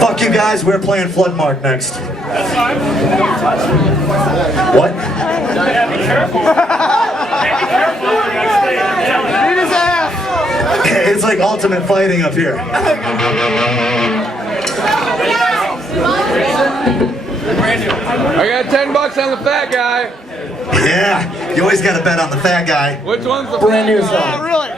Fuck you guys, we're playing Floodmark next. That's fine. What? Yeah, be careful. Be careful. You're actually Beat his ass! It's like ultimate fighting up here. I got $10 on the fat guy. Yeah, you always gotta bet on the fat guy. Which one's the Brand new fat guy? song. Oh, really?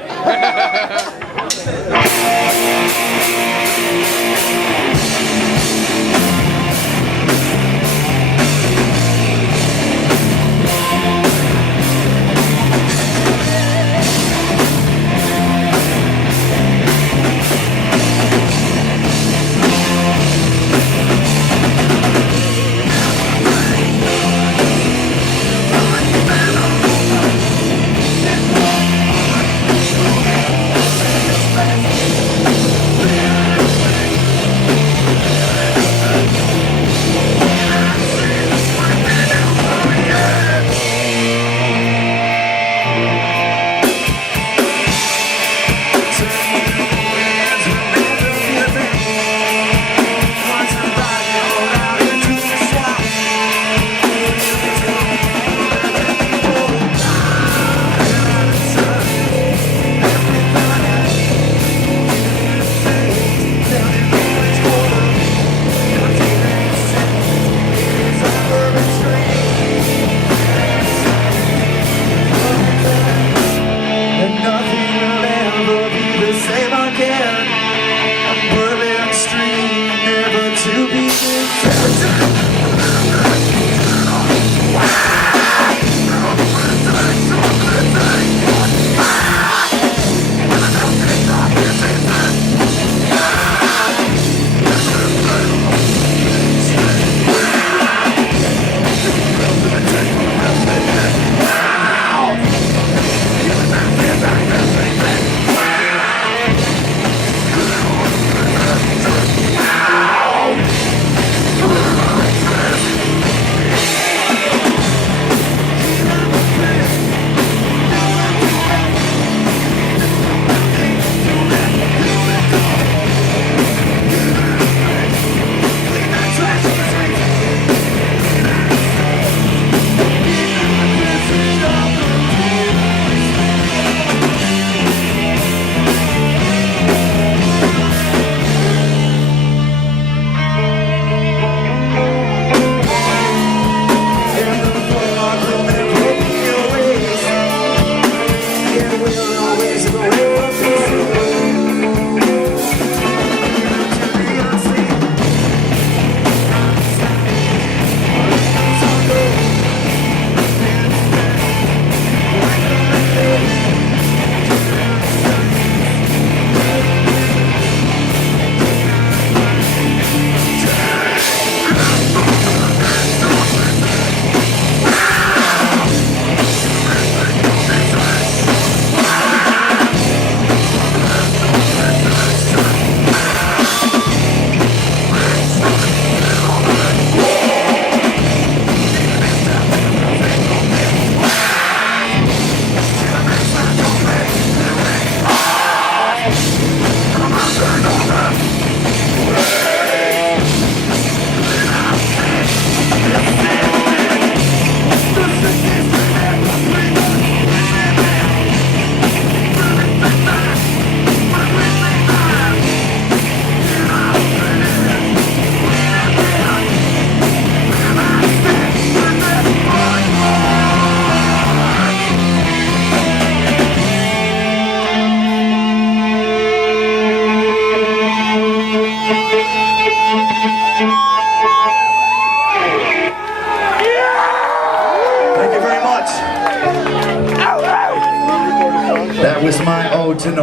That was my ode to Norm.